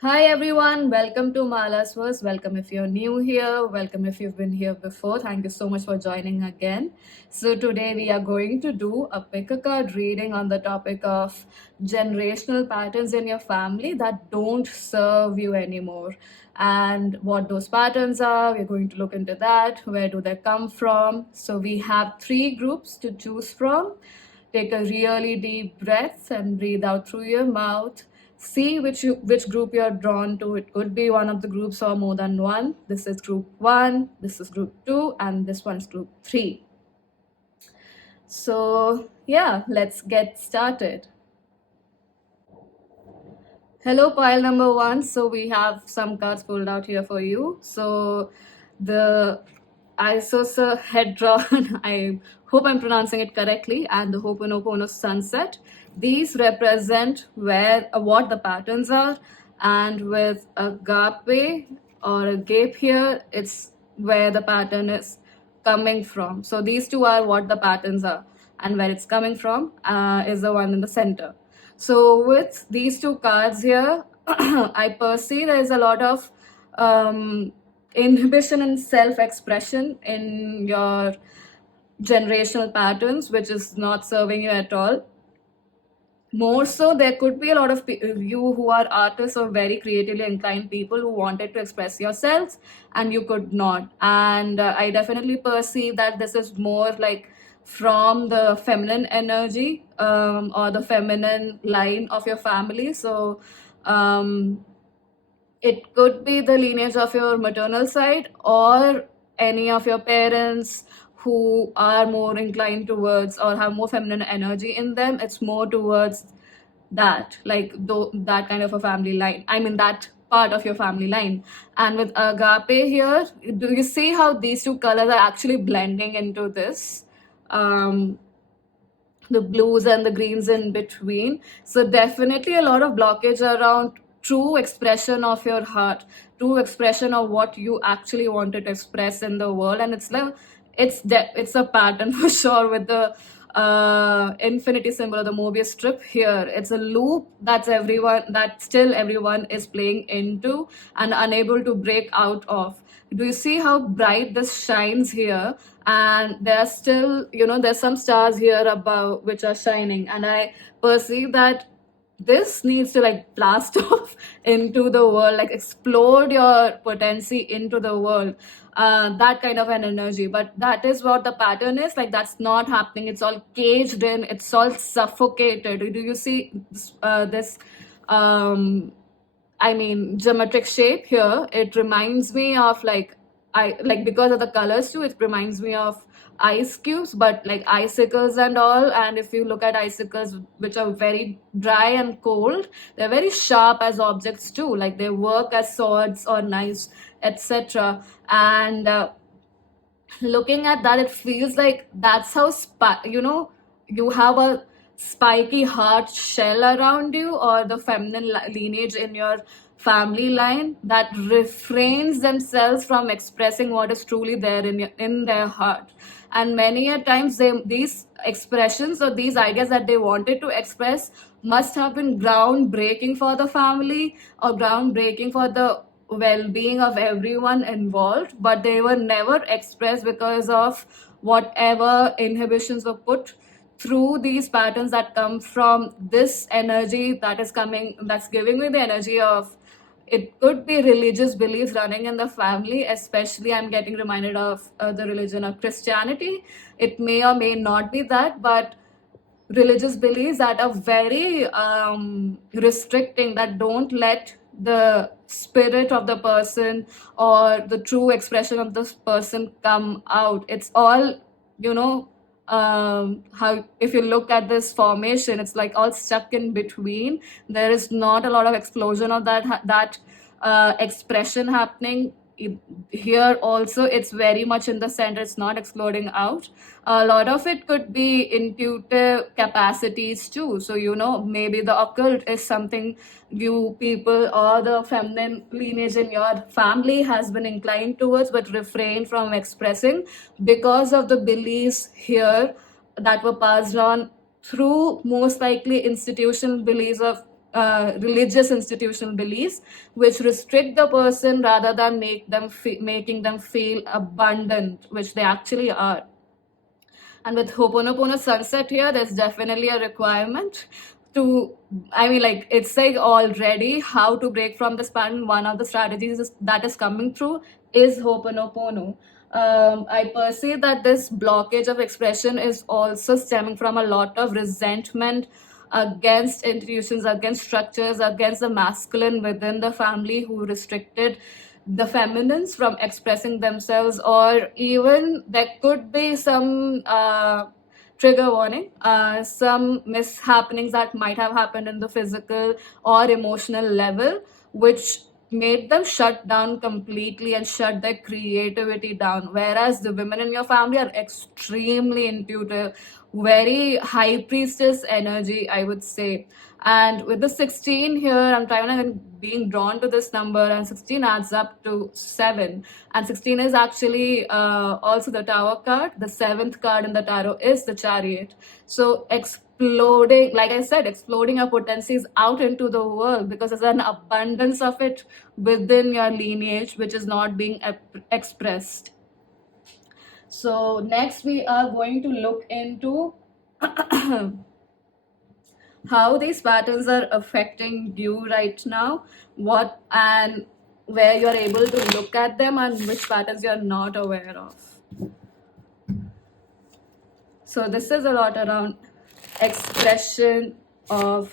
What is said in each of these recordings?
Hi everyone, welcome to Mala's Verse. Welcome if you're new here, welcome if you've been here before. Thank you so much for joining again. So, today we are going to do a pick a card reading on the topic of generational patterns in your family that don't serve you anymore. And what those patterns are, we're going to look into that. Where do they come from? So, we have three groups to choose from. Take a really deep breath and breathe out through your mouth. See which group you're drawn to. It could be one of the groups or more than one. This is group 1, this is group 2, and this one is group 3. So yeah, let's get started. Hello, pile number 1. So we have some cards pulled out here for you. So the icosahedron, I hope I'm pronouncing it correctly, and the Ho'oponopono sunset. These represent what the patterns are, and with agape or agape here, it's where the pattern is coming from. So these two are what the patterns are, and where it's coming from is the one in the center. So with these two cards here, I perceive there is a lot of inhibition and self-expression in your generational patterns, which is not serving you at all. More so, there could be a lot of you who are artists or very creatively inclined people who wanted to express yourselves and you could not. And I definitely perceive that this is more like from the feminine energy or the feminine line of your family. So it could be the lineage of your maternal side or any of your parents who are more inclined towards or have more feminine energy in them. It's more towards that, like that kind of a family line. I mean, that part of your family line. And with agape here, do you see how these two colors are actually blending into this? The blues and the greens in between. So definitely a lot of blockage around true expression of your heart, true expression of what you actually wanted to express in the world. And it's like it's a pattern for sure with the infinity symbol or the Mobius strip here. It's a loop that still everyone is playing into and unable to break out of. Do you see how bright this shines here? And there's still, there's some stars here above which are shining, and I perceive that this needs to like blast off into the world, like explode your potency into the world. That kind of an energy, but that is what the pattern is. Like, that's not happening. It's all caged in, it's all suffocated. Do you see this I mean, geometric shape here? It reminds me of because of the colors too, it reminds me of ice cubes, but like icicles and all. And if you look at icicles which are very dry and cold, they're very sharp as objects too. Like, they work as swords or knives, etc. And looking at that, it feels like that's how you have a spiky hard shell around you, or the feminine lineage in your family line that refrains themselves from expressing what is truly there in their heart. And many a times these expressions or these ideas that they wanted to express must have been groundbreaking for the family or groundbreaking for the well-being of everyone involved, but they were never expressed because of whatever inhibitions were put through these patterns that come from this energy that's giving me the energy of, it could be religious beliefs running in the family. Especially, I'm getting reminded of the religion of Christianity. It may or may not be that, but religious beliefs that are very restricting, that don't let the spirit of the person or the true expression of this person come out. It's all, how, if you look at this formation, it's like all stuck in between. There is not a lot of explosion of that expression happening. Here also, it's very much in the center, it's not exploding out. A lot of it could be intuitive capacities too. So, maybe the occult is something you people or the feminine lineage in your family has been inclined towards but refrain from expressing because of the beliefs here that were passed on through most likely institutional beliefs of religious institutional beliefs which restrict the person rather than making them feel abundant, which they actually are. And with Ho'oponopono sunset here, there's definitely a requirement to, I mean, like, it's like already how to break from this pattern. One of the strategies that is coming through is Ho'oponopono. I perceive that this blockage of expression is also stemming from a lot of resentment against institutions, against structures, against the masculine within the family who restricted the feminines from expressing themselves, or even there could be some trigger warning, some mishappenings that might have happened in the physical or emotional level, which made them shut down completely and shut their creativity down. Whereas the women in your family are extremely intuitive, very high priestess energy, I would say. And with the 16 here, I'm trying to being drawn to this number, and 16 adds up to 7. And 16 is actually also the Tower card. The 7th card in the tarot is the Chariot. So exploding, like I said, exploding our potencies out into the world, because there's an abundance of it within your lineage which is not being expressed. So next we are going to look into how these patterns are affecting you right now, what and where you're able to look at them, and which patterns you're not aware of. So this is a lot around expression of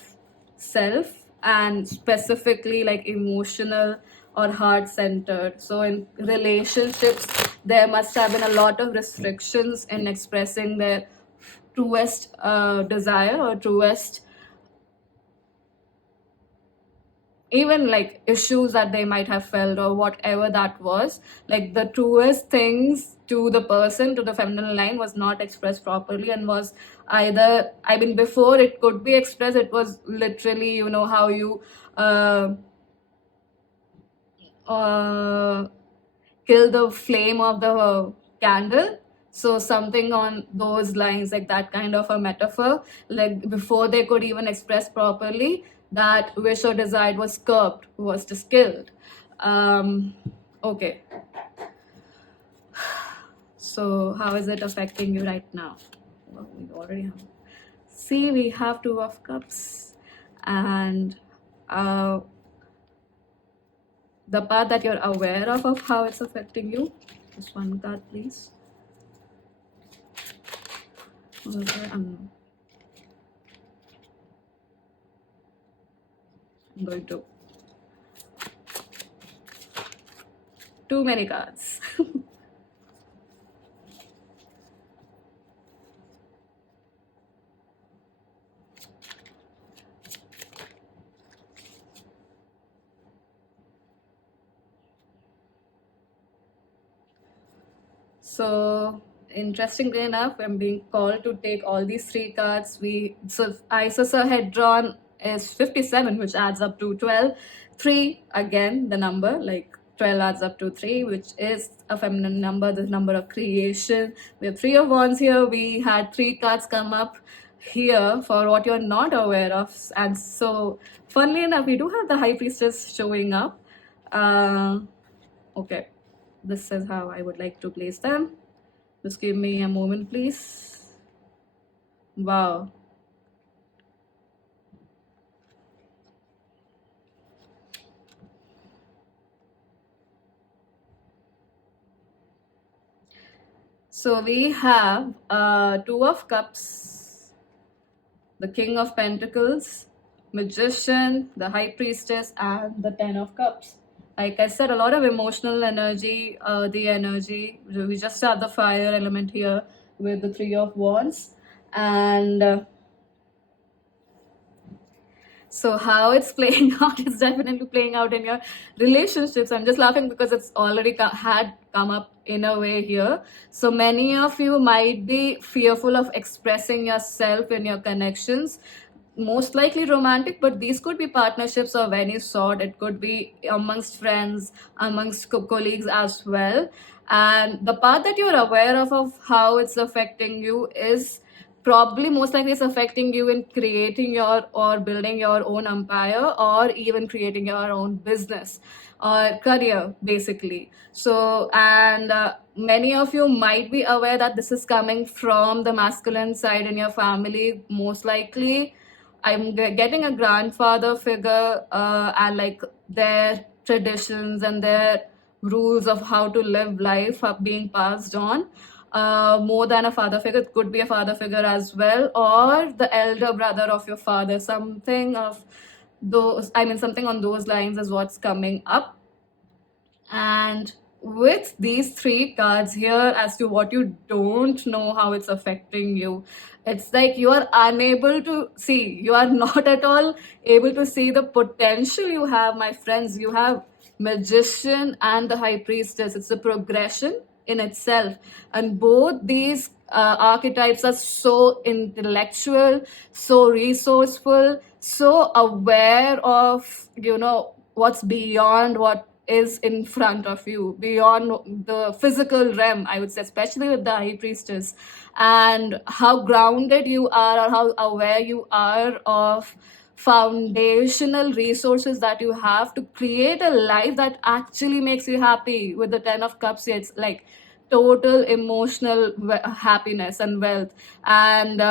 self, and specifically like emotional or heart-centered. So in relationships, there must have been a lot of restrictions in expressing their truest desire or truest, even like issues that they might have felt or whatever that was, like the truest things to the person, to the feminine line, was not expressed properly, and was either, I mean, before it could be expressed, it was literally, you know, how you kill the flame of the candle. So something on those lines, like that kind of a metaphor, like before they could even express properly, that wish or desire was curbed, was just killed. Okay. So how is it affecting you right now? Well, we already have. See, we have 2 of Cups, and the part that you're aware of how it's affecting you. Just one card, please. I'm going to. Too many cards. So interestingly enough, I'm being called to take all these 3 cards. Isasa had drawn is 57, which adds up to 12. 3, again, the number, like 12 adds up to 3, which is a feminine number, the number of creation. We have 3 of Wands here. We had 3 cards come up here for what you're not aware of. And so, funnily enough, we do have the High Priestess showing up. Okay, this is how I would like to place them. Just give me a moment, please. Wow. So we have 2 of Cups, the King of Pentacles, Magician, the High Priestess, and the 10 of Cups. Like I said, a lot of emotional energy, the energy. We just have the fire element here with the 3 of Wands. And so how it's playing out is definitely playing out in your relationships. I'm just laughing because it's already had come up in a way here. So many of you might be fearful of expressing yourself in your connections, most likely romantic, but these could be partnerships of any sort. It could be amongst friends, amongst colleagues as well. And the part that you're aware of how it's affecting you is probably most likely it's affecting you in creating your or building your own empire, or even creating your own business or career, basically. So, and many of you might be aware that this is coming from the masculine side in your family, most likely. I'm getting a grandfather figure, and like their traditions and their rules of how to live life are being passed on, more than a father figure. It could be a father figure as well, or the elder brother of your father. Something of those, I mean, something on those lines is what's coming up. And with these three cards here, as to what you don't know how it's affecting you, it's like you are unable to see, you are not at all able to see the potential you have, my friends. You have magician and the high priestess. It's a progression in itself, and both these archetypes are so intellectual, so resourceful, so aware of, you know, what's beyond what is in front of you, beyond the physical realm, I would say, especially with the high priestess, and how grounded you are, or how aware you are of foundational resources that you have to create a life that actually makes you happy. With the 10 of cups here, it's like total emotional happiness and wealth. And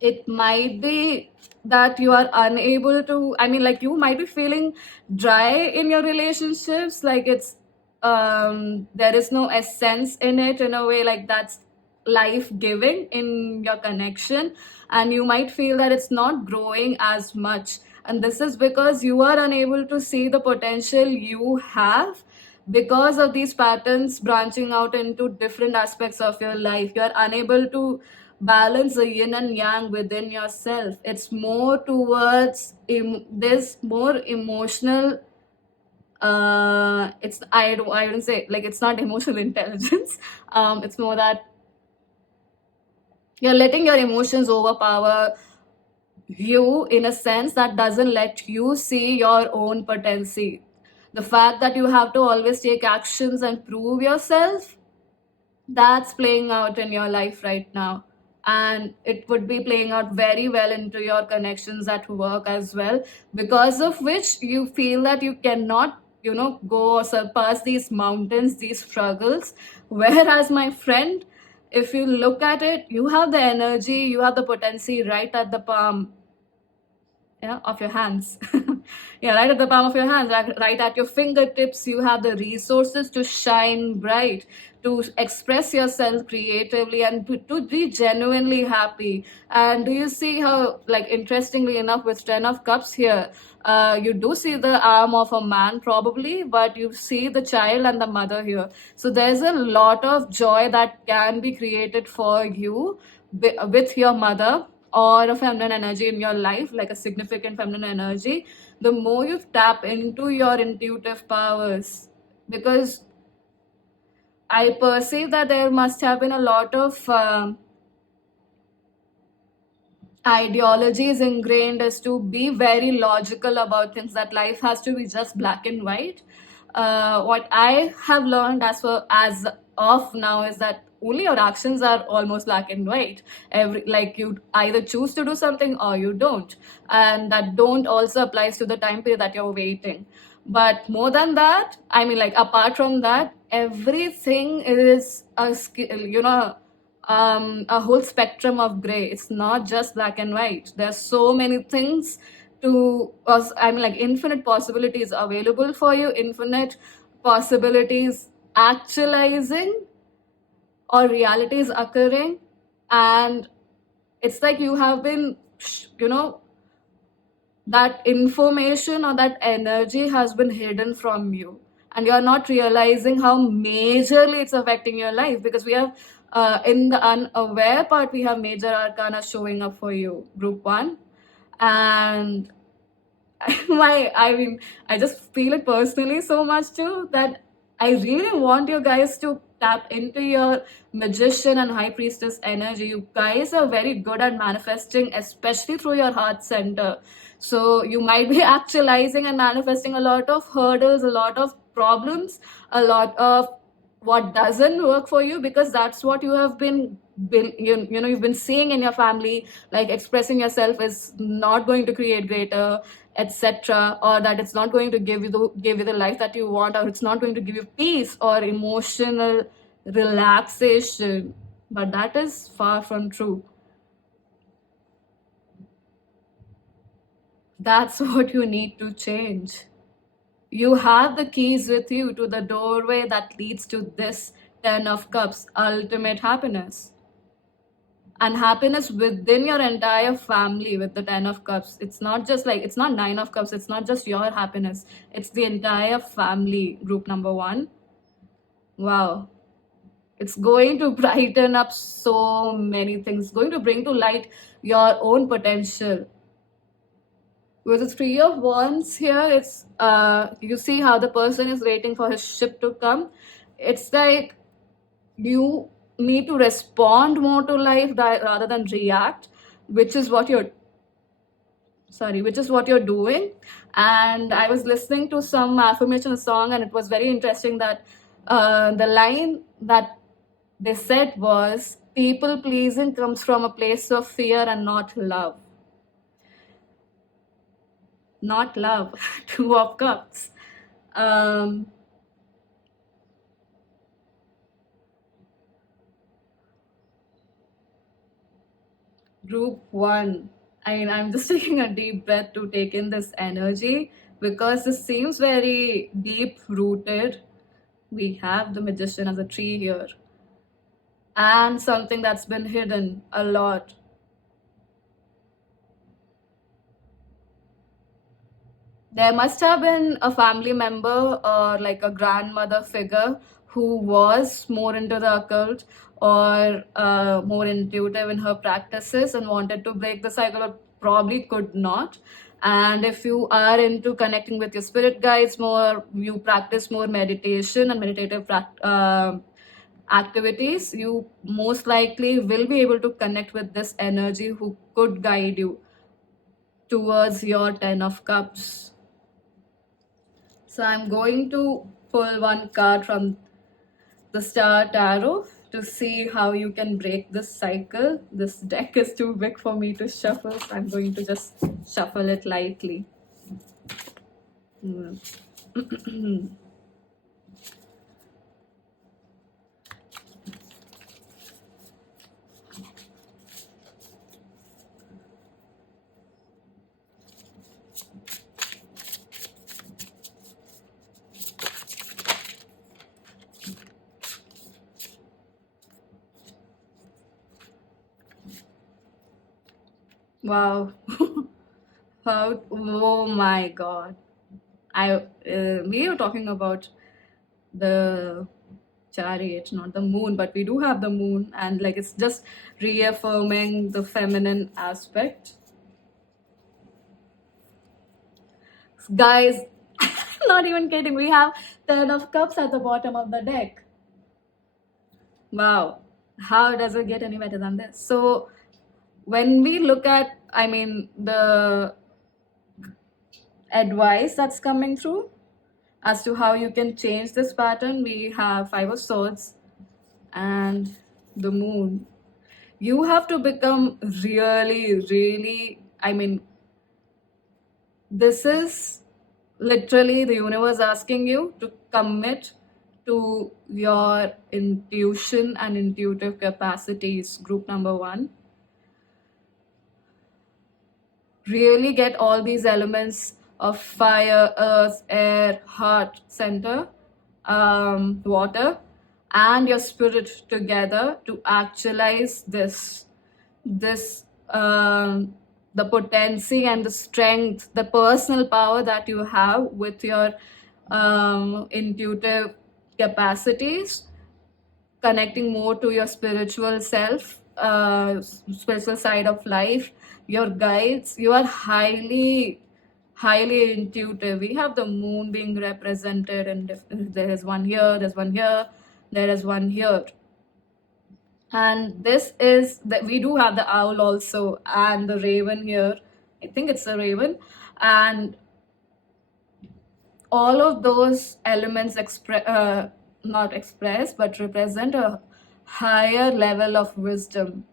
it might be that you are unable to, I mean, like, you might be feeling dry in your relationships, like it's there is no essence in it, in a way, like that's life giving in your connection, and you might feel that it's not growing as much. And this is because you are unable to see the potential you have, because of these patterns branching out into different aspects of your life. You are unable to balance the yin and yang within yourself. It's more towards this more emotional, I wouldn't say, like, it's not emotional intelligence. It's more that you're letting your emotions overpower you in a sense that doesn't let you see your own potency. The fact that you have to always take actions and prove yourself, that's playing out in your life right now. And it would be playing out very well into your connections at work as well, because of which you feel that you cannot, you know, go or surpass these mountains, these struggles. Whereas, my friend, if you look at it, you have the energy, you have the potency right at the palm, yeah, of your hands. Yeah, right at the palm of your hands, right at your fingertips. You have the resources to shine bright, to express yourself creatively, and to be genuinely happy. And do you see how, like, interestingly enough, with 10 of cups here, you do see the arm of a man probably, but you see the child and the mother here. So there's a lot of joy that can be created for you with your mother, or a feminine energy in your life, like a significant feminine energy, the more you tap into your intuitive powers. Because I perceive that there must have been a lot of ideologies ingrained as to be very logical about things, that life has to be just black and white. What I have learned as of now is that only your actions are almost black and white. Like, you either choose to do something or you don't, and that don't also applies to the time period that you're waiting. But more than that, I mean, like, apart from that, everything is a skill, you know, a whole spectrum of gray. It's not just black and white. There's so many things to us. I mean, like, infinite possibilities available for you, infinite possibilities actualizing, or realities occurring. And it's like you have been, you know, that information or that energy has been hidden from you, and you're not realizing how majorly it's affecting your life. Because we have, in the unaware part, we have major arcana showing up for you, group 1. And I mean, I just feel it personally so much too, that I really want you guys to tap into your magician and high priestess energy. You guys are very good at manifesting, especially through your heart center. So you might be actualizing and manifesting a lot of hurdles, a lot of problems, a lot of what doesn't work for you, because that's what you have been you've been seeing in your family, like expressing yourself is not going to create greater, etc., or that it's not going to give you the life that you want, or it's not going to give you peace or emotional relaxation. But that is far from true. That's what you need to change. You have the keys with you to the doorway that leads to this 10 of cups, ultimate happiness. And happiness within your entire family with the 10 of cups. It's not just like, it's not 9 of cups, it's not just your happiness, it's the entire family, group number 1. Wow. It's going to brighten up so many things, going to bring to light your own potential. With the 3 of wands here, it's you see how the person is waiting for his ship to come. It's like you need to respond more to life rather than react, which is what you're doing. And I was listening to some affirmation song, and it was very interesting that the line that they said was, people pleasing comes from a place of fear and not love. Not love. 2 of cups. Group 1. I mean, I'm just taking a deep breath to take in this energy, because this seems very deep rooted. We have the magician as a tree here, and something that's been hidden a lot. There must have been a family member or like a grandmother figure who was more into the occult, or more intuitive in her practices, and wanted to break the cycle, but probably could not. And if you are into connecting with your spirit guides more, you practice more meditation and meditative activities, you most likely will be able to connect with this energy who could guide you towards your 10 of cups. So I'm going to pull one card from the Star Tarot to see how you can break this cycle. This deck is too big for me to shuffle, so I'm going to just shuffle it lightly. Wow. Oh my god. We are talking about the chariot, not the moon, but we do have the moon, and like it's just reaffirming the feminine aspect. Guys, not even kidding, we have 10 of cups at the bottom of the deck. Wow. How does it get any better than this? So when we look at, I mean, the advice that's coming through as to how you can change this pattern, we have 5 of swords and the moon. You have to become really, I mean, this is literally the universe asking you to commit to your intuition and intuitive capacities, group number 1. Really get all these elements of fire, earth, air, heart, center, water, and your spirit together to actualize this the potency and the strength, the personal power that you have with your intuitive capacities, connecting more to your spiritual self, spiritual side of life, your guides. You are highly intuitive. We have the moon being represented, and there is one here, there's one here, there is one here. And this is that we do have the owl also, and the raven here. I think it's a raven. And all of those elements not express, but represent a higher level of wisdom.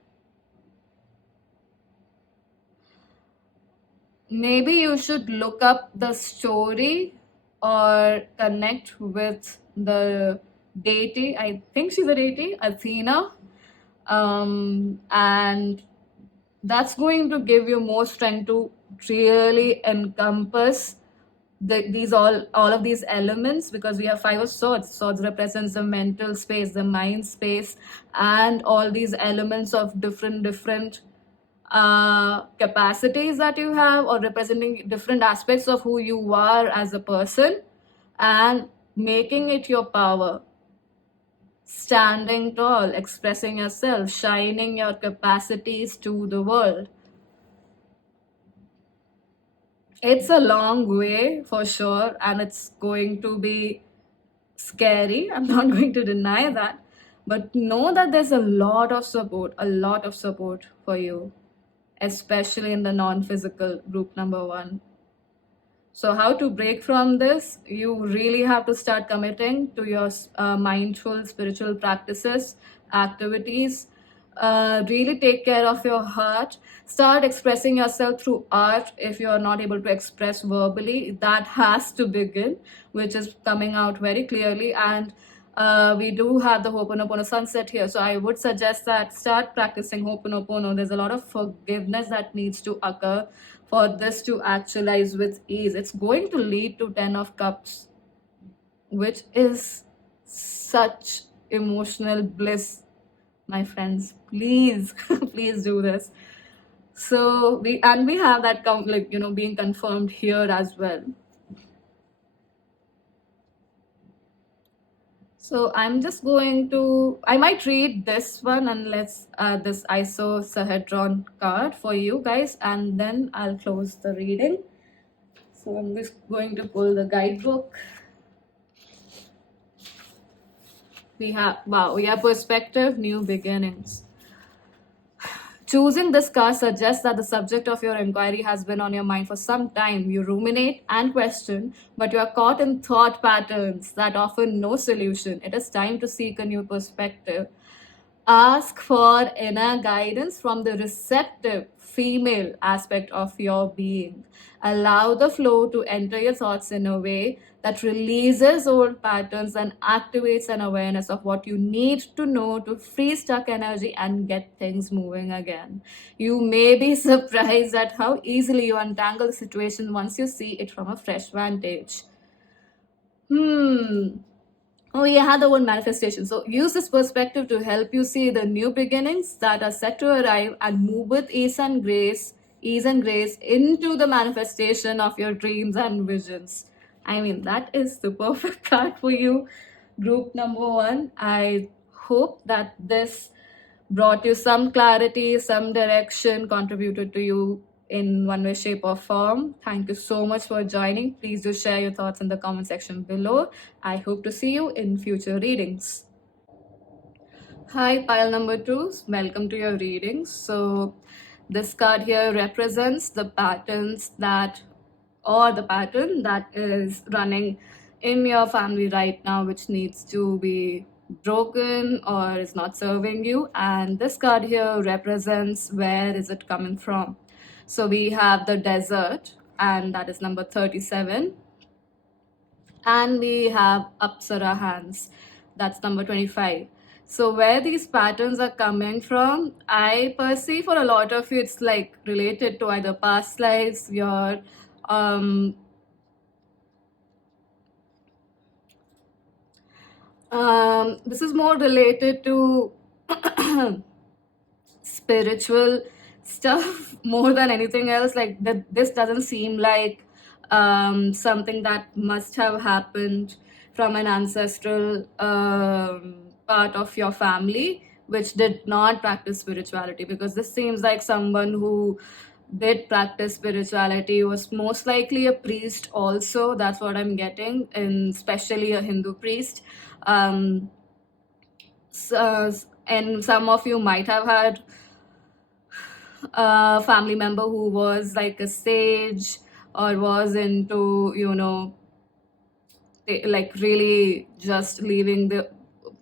Maybe you should look up the story or connect with the deity. I think she's a deity, Athena. And that's going to give you more strength to really encompass these all of these elements, because we have five of swords. Swords represents the mental space, the mind space, and all these elements of different capacities that you have, or representing different aspects of who you are as a person, and making it your power, standing tall, expressing yourself, shining your capacities to the world. It's a long way for sure, and it's going to be scary. I'm not going to deny that. But know that there's a lot of support for you, especially in the non physical group number one. So, how to break from this? You really have to start committing to your mindful spiritual practices, activities. Really take care of your heart. Start expressing yourself through art if you are not able to express verbally. That has to begin, which is coming out very clearly. And we do have the Ho'oponopono sunset here. So I would suggest that start practicing Ho'oponopono. There's a lot of forgiveness that needs to occur for this to actualize with ease. It's going to lead to 10 of Cups, which is such emotional bliss, my friends. Please, please do this. So we have that being confirmed here as well. So I'm just going to, I might read this one, and let's this isosahedron card for you guys, and then I'll close the reading. So I'm just going to pull the guidebook. We have perspective, new beginnings. Choosing this card suggests that the subject of your inquiry has been on your mind for some time. You ruminate and question, but you are caught in thought patterns that offer no solution. It is time to seek a new perspective. Ask for inner guidance from the receptive female aspect of your being. Allow the flow to enter your thoughts in a way that releases old patterns and activates an awareness of what you need to know to free stuck energy and get things moving again. You may be surprised at how easily you untangle the situation once you see it from a fresh vantage. Oh, yeah, had the word manifestation. So use this perspective to help you see the new beginnings that are set to arrive, and move with ease and grace into the manifestation of your dreams and visions. I mean, that is the perfect card for you, group number one. I hope that this brought you some clarity, some direction, contributed to you in one way, shape, or form. Thank you so much for joining. Please do share your thoughts in the comment section below. I hope to see you in future readings. Hi, pile number two. Welcome to your readings. So, this card here represents the patterns that, or the pattern that is running in your family right now, which needs to be broken or is not serving you. And this card here represents where is it coming from. So we have the desert, and that is number 37. And we have Apsara hands, that's number 25. So where these patterns are coming from, I perceive for a lot of you it's like related to either past lives, your this is more related to spiritual stuff more than anything else. Like that, this doesn't seem like something that must have happened from an ancestral part of your family which did not practice spirituality, because this seems like someone who did practice spirituality was most likely a priest also. That's what I'm getting, and especially a Hindu priest. And some of you might have had a family member who was like a sage or was into like really just leaving the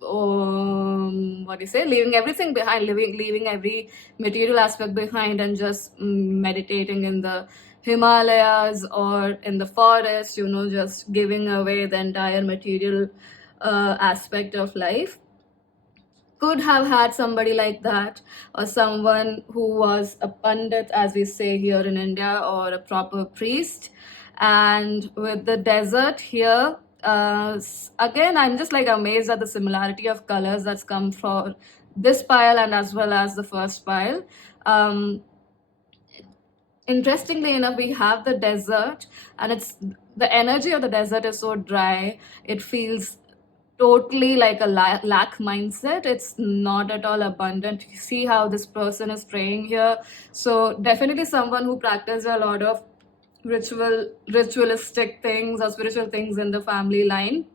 what do you say, leaving everything behind, leaving every material aspect behind, and just meditating in the Himalayas or in the forest, just giving away the entire material aspect of life. Could have had somebody like that, or someone who was a pandit, as we say here in India, or a proper priest. And with the desert here, again, I'm just like amazed at the similarity of colors that's come for this pile and as well as the first pile. Interestingly enough, we have the desert, and it's the energy of the desert is so dry. It feels totally like a lack mindset. It's not at all abundant. You see how this person is praying here. So definitely someone who practices a lot of ritualistic things or spiritual things in the family line.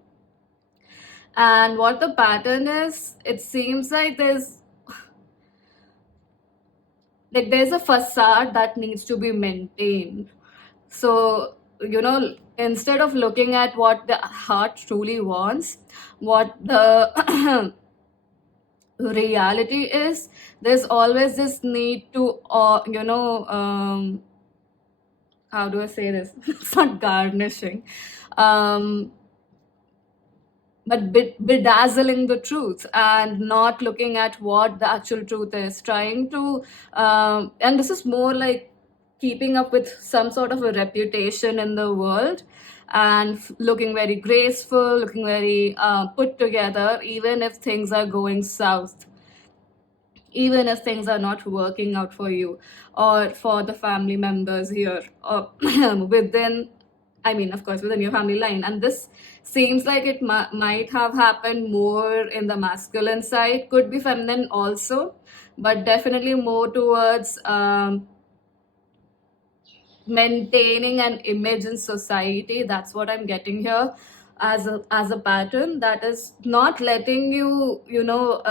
And what the pattern is, it seems like there's a facade that needs to be maintained. So, instead of looking at what the heart truly wants, what the reality is, there's always this need to, how do I say this? It's not garnishing. Um, but bedazzling the truth and not looking at what the actual truth is, trying to and this is more like keeping up with some sort of a reputation in the world, and looking very graceful, looking very put together, even if things are going south, even if things are not working out for you or for the family members here, or within, I mean, of course, within your family line. And this seems like it might have happened more in the masculine side, could be feminine also, but definitely more towards maintaining an image in society. That's what I'm getting here as a pattern, that is not letting you,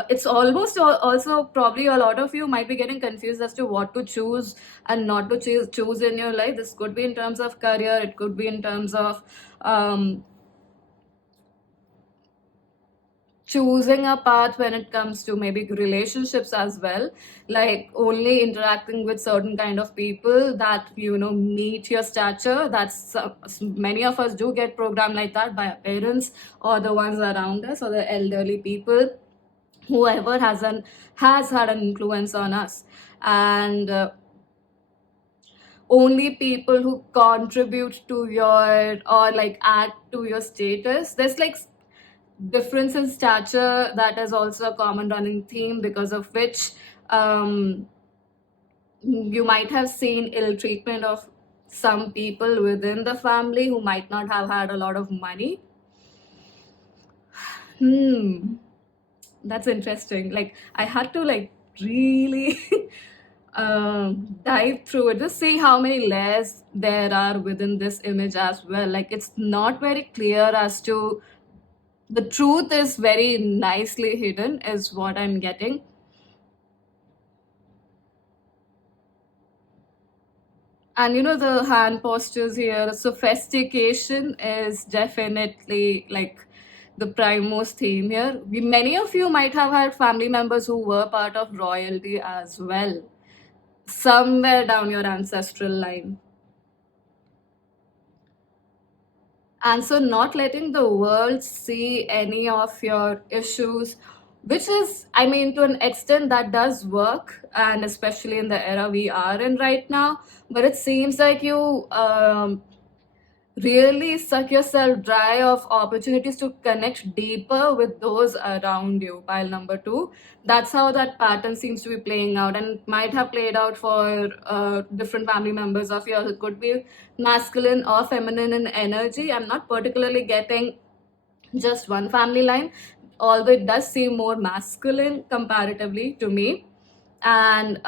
it's almost also probably a lot of you might be getting confused as to what to choose and not to choose in your life. This could be in terms of career, it could be in terms of choosing a path when it comes to maybe relationships as well, like only interacting with certain kind of people that meet your stature. That's many of us do get programmed like that by our parents or the ones around us or the elderly people, whoever has had an influence on us. And only people who contribute to your, or like add to your status. There's like difference in stature that is also a common running theme, because of which you might have seen ill treatment of some people within the family who might not have had a lot of money. That's interesting. Like, I had to like really dive through it to see how many layers there are within this image as well. Like, it's not very clear as to, the truth is very nicely hidden, is what I'm getting. And the hand postures here, sophistication is definitely like the primemost theme here. Many of you might have had family members who were part of royalty as well, somewhere down your ancestral line. And so not letting the world see any of your issues, which is, I mean, to an extent that does work, and especially in the era we are in right now. But it seems like you really suck yourself dry of opportunities to connect deeper with those around you. Pile number 2, that's how that pattern seems to be playing out, and it might have played out for different family members of yours. It could be masculine or feminine in energy. I'm not particularly getting just one family line, although it does seem more masculine comparatively to me. And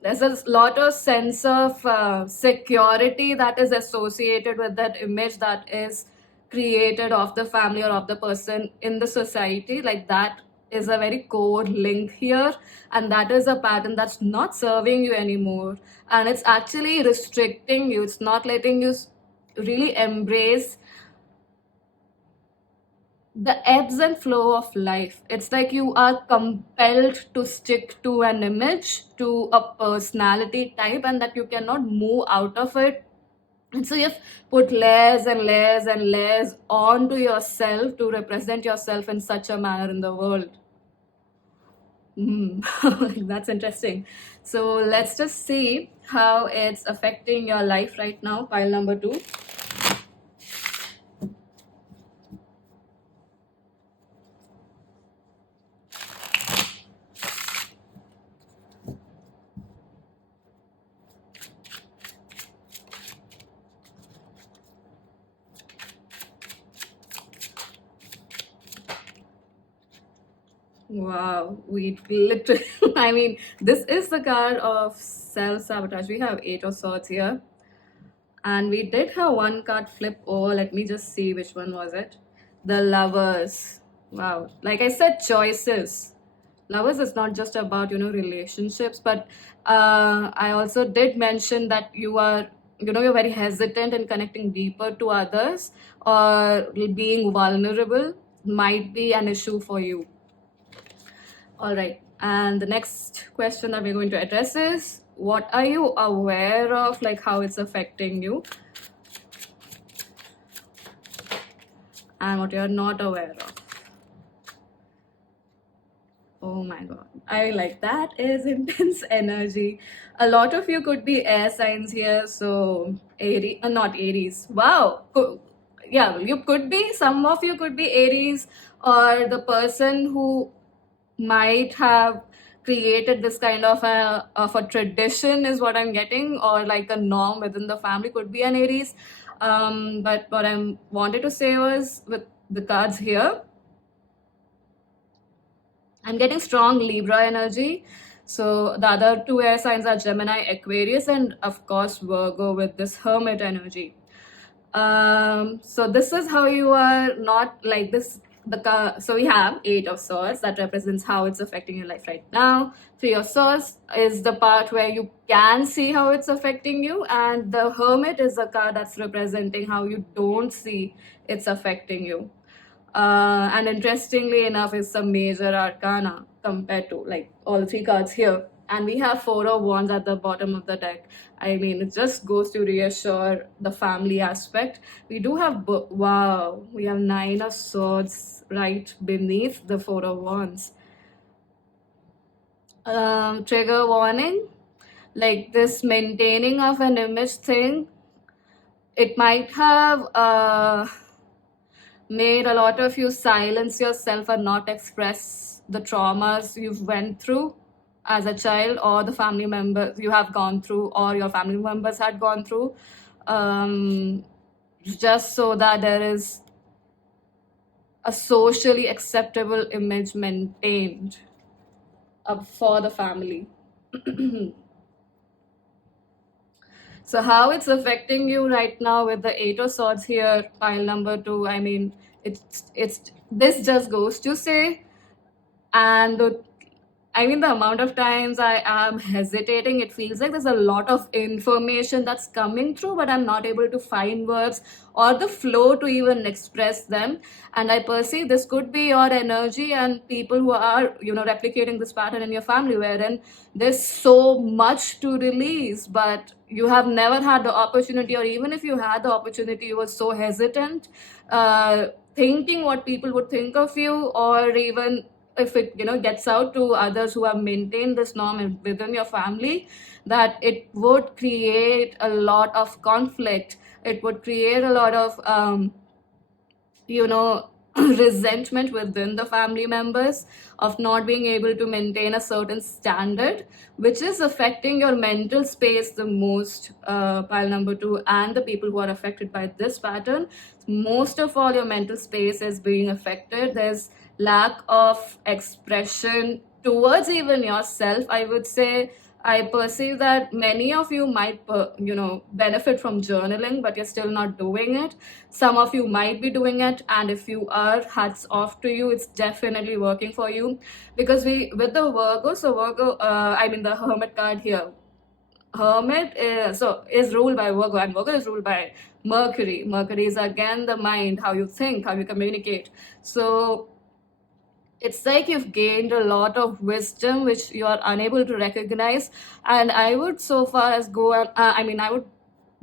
there's a lot of sense of security that is associated with that image that is created of the family or of the person in the society. Like, that is a very core link here, and that is a pattern that's not serving you anymore, and it's actually restricting you. It's not letting you really embrace the ebbs and flow of life. It's like you are compelled to stick to an image, to a personality type, and that you cannot move out of it. And so you've put layers and layers and layers onto yourself to represent yourself in such a manner in the world. That's interesting. So let's just see how it's affecting your life right now. Pile number 2. Wow, we literally, I mean, this is the card of self-sabotage. We have 8 of Swords here. And we did have one card flip over. Let me just see which one was it. The Lovers. Wow. Like I said, choices. Lovers is not just about, relationships, but I also did mention that you're very hesitant in connecting deeper to others, or being vulnerable might be an issue for you. All right. And the next question that we're going to address is, what are you aware of, like how it's affecting you, and what you're not aware of. Oh my God. I like that is intense energy. A lot of you could be air signs here. So, Aries, not Aries. Wow. Yeah, you could be, some of you could be Aries, or the person who might have created this kind of a tradition is what I'm getting, or like a norm within the family could be an Aries. But what I wanted to say was, with the cards here, I'm getting strong Libra energy. So the other 2 air signs are Gemini, Aquarius, and of course Virgo with this Hermit energy. So this is how you are not like this. So we have 8 of Swords that represents how it's affecting your life right now. 3 of Swords is the part where you can see how it's affecting you, and the Hermit is the card that's representing how you don't see it's affecting you. And interestingly enough, it's a major arcana compared to like all 3 cards here. And we have 4 of Wands at the bottom of the deck. I mean, it just goes to reassure the family aspect. We do have, wow, we have 9 of Swords right beneath the 4 of Wands. Trigger warning, like this maintaining of an image thing, it might have made a lot of you silence yourself and not express the traumas you've went through as a child, or the family members you have gone through, or your family members had gone through, just so that there is a socially acceptable image maintained for the family. So how it's affecting you right now with the 8 of Swords here, pile number 2, I mean, it's this just goes to say, and the amount of times I am hesitating, it feels like there's a lot of information that's coming through, but I'm not able to find words or the flow to even express them. And I perceive this could be your energy and people who are, replicating this pattern in your family, wherein there's so much to release, but you have never had the opportunity, or even if you had the opportunity, you were so hesitant, thinking what people would think of you, or even if it gets out to others who have maintained this norm within your family, that it would create a lot of conflict. It would create a lot of resentment within the family members of not being able to maintain a certain standard, which is affecting your mental space the most, pile number 2, and the people who are affected by this pattern. Most of all, your mental space is being affected. There's lack of expression towards even yourself, I would say. I perceive that many of you might, benefit from journaling, but you're still not doing it. Some of you might be doing it, and if you are, hats off to you. It's definitely working for you, because with the Virgo, so Virgo, the Hermit card here, Hermit is ruled by Virgo, and Virgo is ruled by Mercury. Mercury is again the mind, how you think, how you communicate. So it's like you've gained a lot of wisdom which you are unable to recognize. And I would so far as go I mean, I would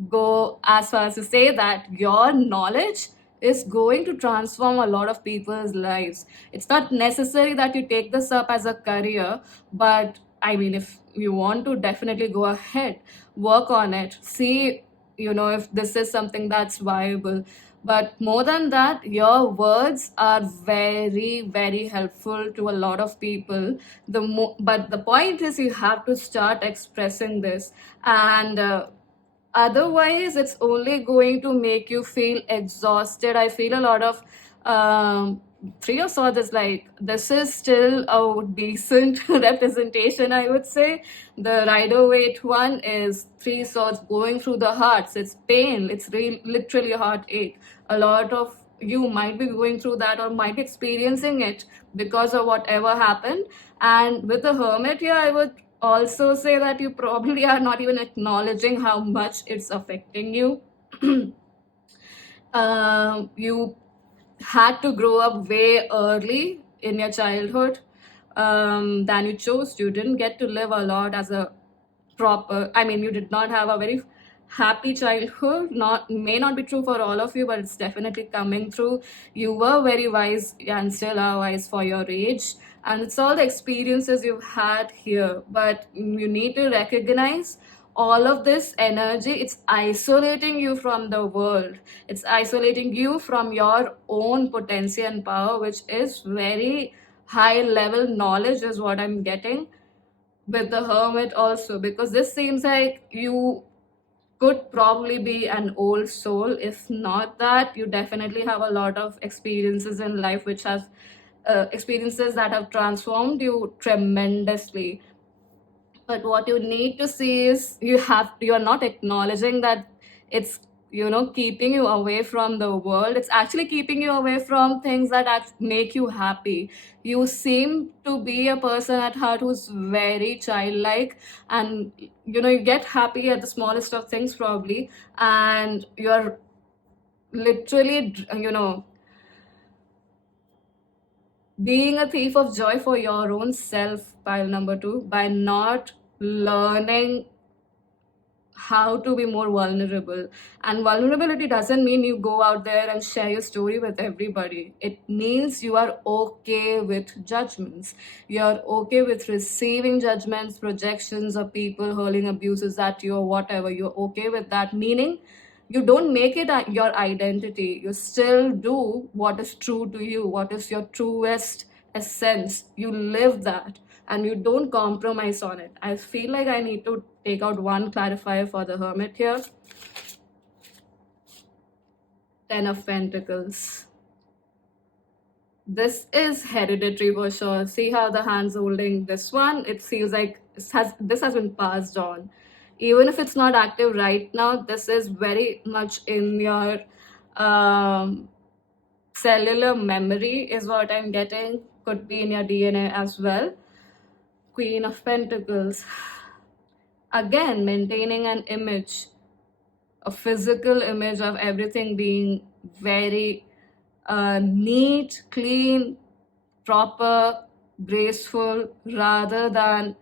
go as far as to say that your knowledge is going to transform a lot of people's lives. It's not necessary that you take this up as a career, but I mean, if you want to, definitely go ahead, work on it, see, if this is something that's viable. But more than that, your words are very, very helpful to a lot of people. But the point is, you have to start expressing this, and otherwise it's only going to make you feel exhausted. I feel a lot of Three of Swords is like, this is still a decent representation, I would say. The Rider Waite one is Three Swords going through the hearts. It's pain, it's literally a heartache. A lot of you might be going through that, or might be experiencing it because of whatever happened. And with the Hermit here, I would also say that you probably are not even acknowledging how much it's affecting you. You had to grow up way early in your childhood than you chose to. You didn't get to live a lot as a proper, I mean, you did not have a very happy childhood. Not May not be true for all of you, but it's definitely coming through. You were very wise and still are wise for your age, and it's all the experiences you've had here. But you need to recognize all of this energy, it's isolating you from the world, it's isolating you from your own potential and power, which is very high level knowledge is what I'm getting with the Hermit also. Because this seems like you could probably be an old soul. If not that, you definitely have a lot of experiences in life which have experiences that have transformed you tremendously. But what you need to see is, you're not acknowledging that it's keeping you away from the world. It's actually keeping you away from things that make you happy. You seem to be a person at heart who's very childlike, and you get happy at the smallest of things probably, and you're literally being a thief of joy for your own self, pile number two, by not learning how to be more vulnerable. And vulnerability doesn't mean you go out there and share your story with everybody. It means you are okay with judgments. You're okay with receiving judgments, projections of people hurling abuses at you or whatever. You're okay with that, meaning you don't make it your identity. You still do what is true to you, what is your truest essence. You live that, and you don't compromise on it. I feel like I need to take out one clarifier for the Hermit here. Ten of Pentacles. This is hereditary for sure. See how the hand's holding this one? It feels like this has been passed on. Even if it's not active right now, this is very much in your cellular memory is what I'm getting. Could be in your DNA as well. Queen of Pentacles. Again, maintaining an image, a physical image of everything being very neat, clean, proper, graceful, rather than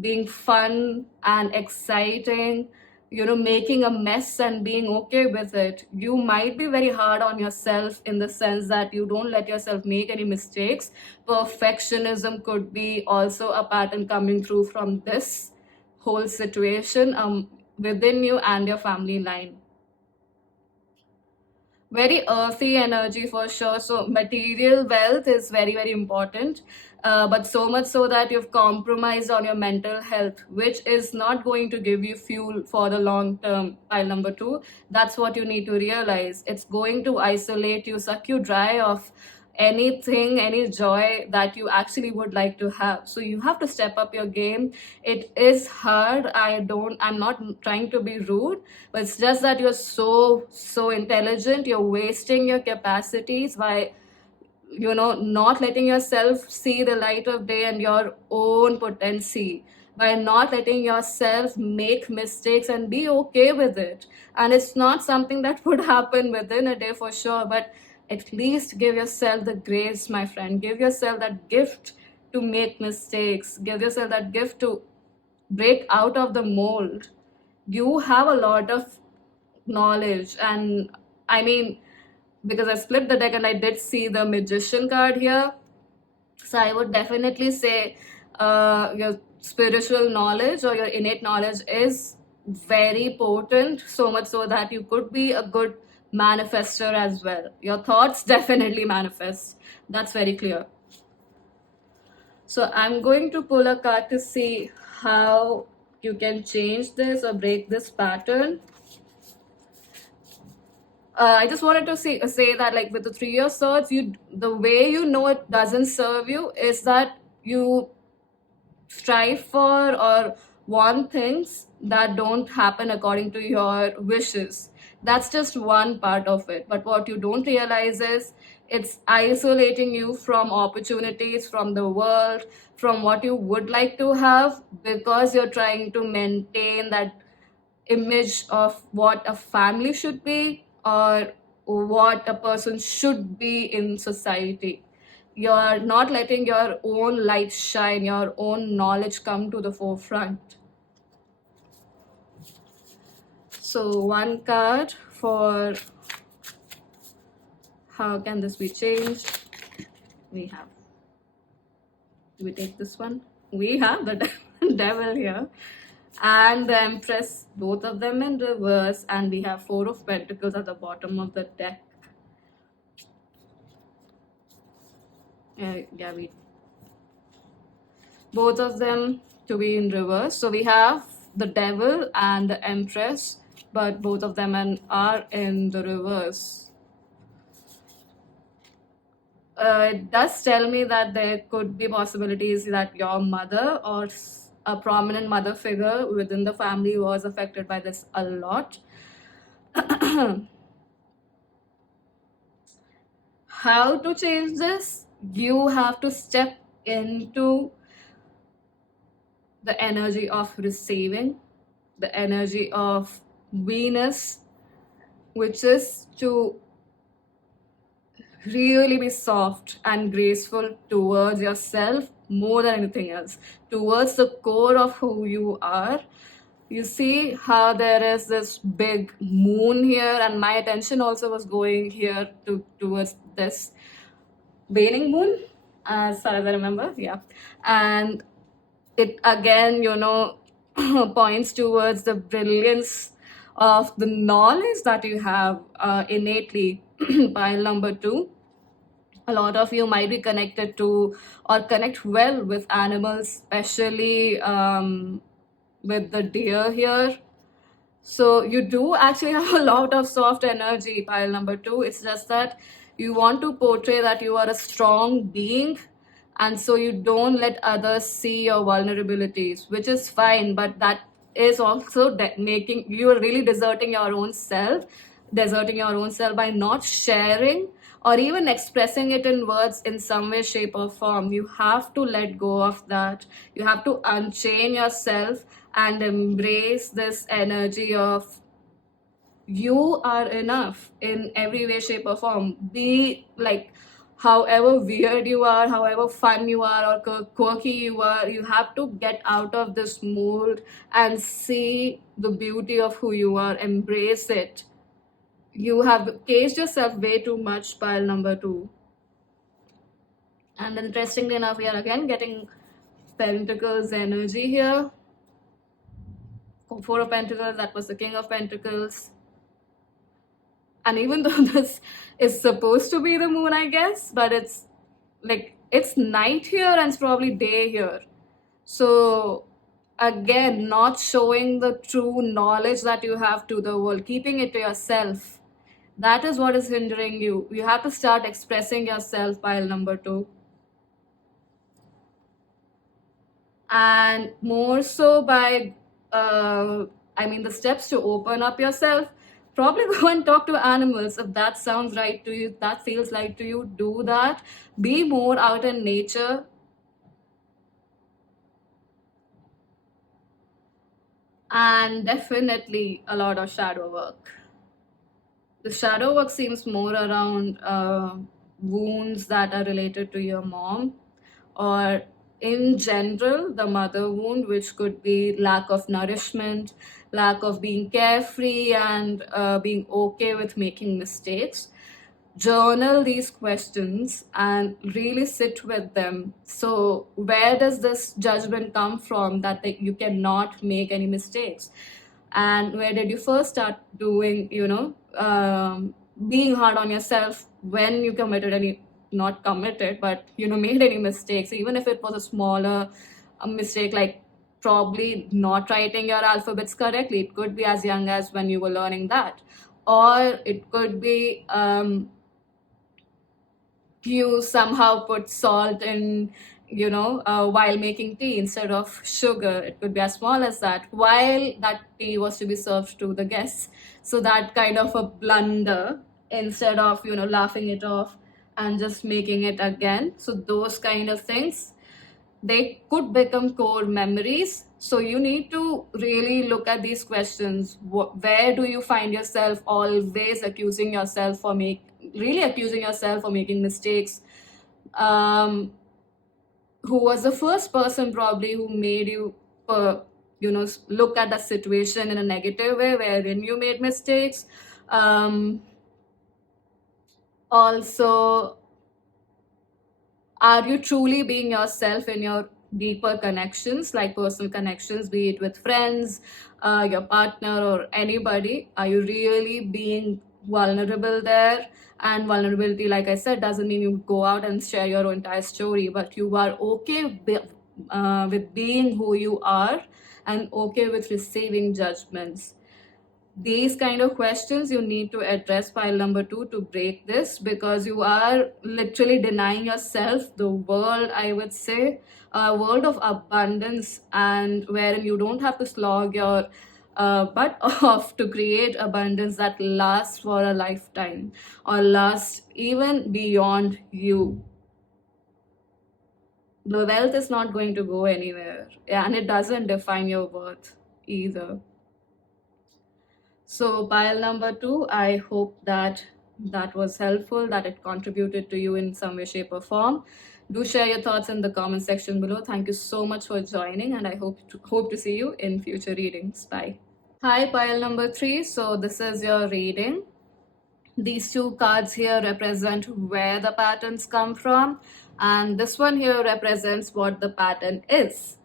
being fun and exciting, making a mess and being okay with it. You might be very hard on yourself in the sense that you don't let yourself make any mistakes. Perfectionism could be also a pattern coming through from this whole situation within you and your family line. Very earthy energy for sure. So material wealth is very, very important, but so much so that you've compromised on your mental health, which is not going to give you fuel for the long term. Pile number two, that's what you need to realize. It's going to isolate you, suck you dry of anything, any joy that you actually would like to have. So you have to step up your game. It is hard. I'm not trying to be rude, but it's just that you're so intelligent. You're wasting your capacities by not letting yourself see the light of day and your own potency. by not letting yourself make mistakes and be okay with it. And it's not something that would happen within a day for sure, but at least give yourself the grace, my friend. Give yourself that gift to make mistakes. Give yourself that gift to break out of the mold. You have a lot of knowledge, and I mean, because I split the deck and I did see the magician card here, so I would definitely say your spiritual knowledge or your innate knowledge is very potent, so much so that you could be a good manifester as well. Your thoughts definitely manifest. That's very clear. So I'm going to pull a card to see how you can change this or break this pattern. I just wanted to say that, like, with the Three of Swords, the way you know it doesn't serve you is that you strive for or want things that don't happen according to your wishes. That's just one part of it. But what you don't realize is it's isolating you from opportunities, from the world, from what you would like to have, because you're trying to maintain that image of what a family should be or what a person should be in society. You're not letting your own light shine, your own knowledge come to the forefront. So, one card for how can this be changed? We have, do we take this one? We have the devil here and the Empress, both of them in reverse, and we have Four of Pentacles at the bottom of the deck. We both of them to be in reverse. So we have the devil and the Empress, but both of them are in the reverse. It does tell me that there could be possibilities that your mother or a prominent mother figure within the family was affected by this a lot. How to change this? You have to step into the energy of receiving, the energy of Venus, which is to really be soft and graceful towards yourself more than anything else, towards the core of who you are. You see how there is this big moon here, and my attention also was going here towards this waning moon, as far as I remember. Yeah. And it again, points towards the brilliance of the knowledge that you have innately. Pile number 2, a lot of you might be connected to or connect well with animals, especially with the deer here. So you do actually have a lot of soft energy, pile number 2. It's just that you want to portray that you are a strong being, and so you don't let others see your vulnerabilities, which is fine, but that is also making you are really deserting your own self, by not sharing or even expressing it in words in some way, shape, or form. You have to let go of that. You have to unchain yourself and embrace this energy of you are enough in every way, shape, or form. Be like, however weird you are, however fun you are, or quirky you are, you have to get out of this mold and see the beauty of who you are, embrace it. You have caged yourself way too much, pile number 2. And interestingly enough, we are again getting Pentacles energy here. Four of Pentacles, that was the King of Pentacles. And even though this is supposed to be the moon, I guess, but it's like it's night here and it's probably day here. So again, not showing the true knowledge that you have to the world, keeping it to yourself. That is what is hindering you. You have to start expressing yourself, pile number 2. And more so by the steps to open up yourself, probably go and talk to animals. If that sounds right to you, that feels right to you, do that. Be more out in nature. and definitely a lot of shadow work. The shadow work seems more around wounds that are related to your mom, or in general, the mother wound, which could be lack of nourishment, lack of being carefree, and being okay with making mistakes. Journal these questions and really sit with them. So, where does this judgment come from that like, you cannot make any mistakes? And where did you first start doing, being hard on yourself when you committed any, not committed, but made any mistakes, even if it was a smaller mistake, like probably not writing your alphabets correctly. It could be as young as when you were learning that, or it could be you somehow put salt in, while making tea instead of sugar. It could be as small as that, while that tea was to be served to the guests. So that kind of a blunder, instead of laughing it off and just making it again. So those kind of things, they could become core memories. So you need to really look at these questions. Where do you find yourself always accusing yourself for really accusing yourself for making mistakes? Who was the first person probably who made you look at the situation in a negative way wherein you made mistakes? Also, are you truly being yourself in your deeper connections, like personal connections, be it with friends, your partner, or anybody? Are you really being vulnerable there? And vulnerability, like I said, doesn't mean you go out and share your entire story, but you are okay with being who you are, and okay with receiving judgments. These kind of questions you need to address pile number 2 to break this, because you are literally denying yourself the world, I would say, a world of abundance, and wherein you don't have to slog your butt off to create abundance that lasts for a lifetime, or lasts even beyond you. The wealth is not going to go anywhere, and it doesn't define your worth either. So pile number 2, I hope that that was helpful, that it contributed to you in some way, shape, or form. Do share your thoughts in the comment section below. Thank you so much for joining, and I hope to see you in future readings. Bye. Hi, pile number 3. So this is your reading. These two cards here represent where the patterns come from, and this one here represents what the pattern is.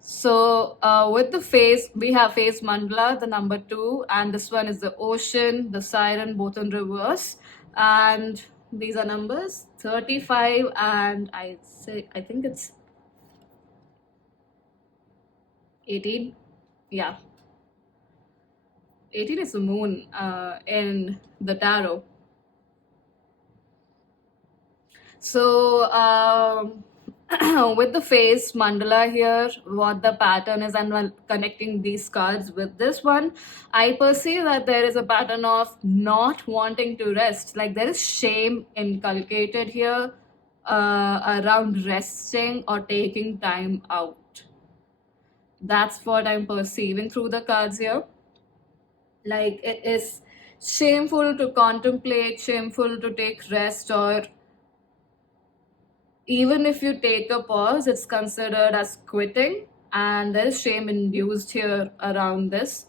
So with the phase, we have phase mandala, the number 2, and this one is the ocean, the siren, both in reverse. And these are numbers 35 and I think it's 18. Yeah, 18 is the moon in the tarot. So with the face mandala here, what the pattern is, and while connecting these cards with this one, I perceive that there is a pattern of not wanting to rest. Like there is shame inculcated here around resting or taking time out. That's what I'm perceiving through the cards here. Like it is shameful to contemplate, shameful to take rest, or even if you take a pause, it's considered as quitting, and there is shame induced here around this.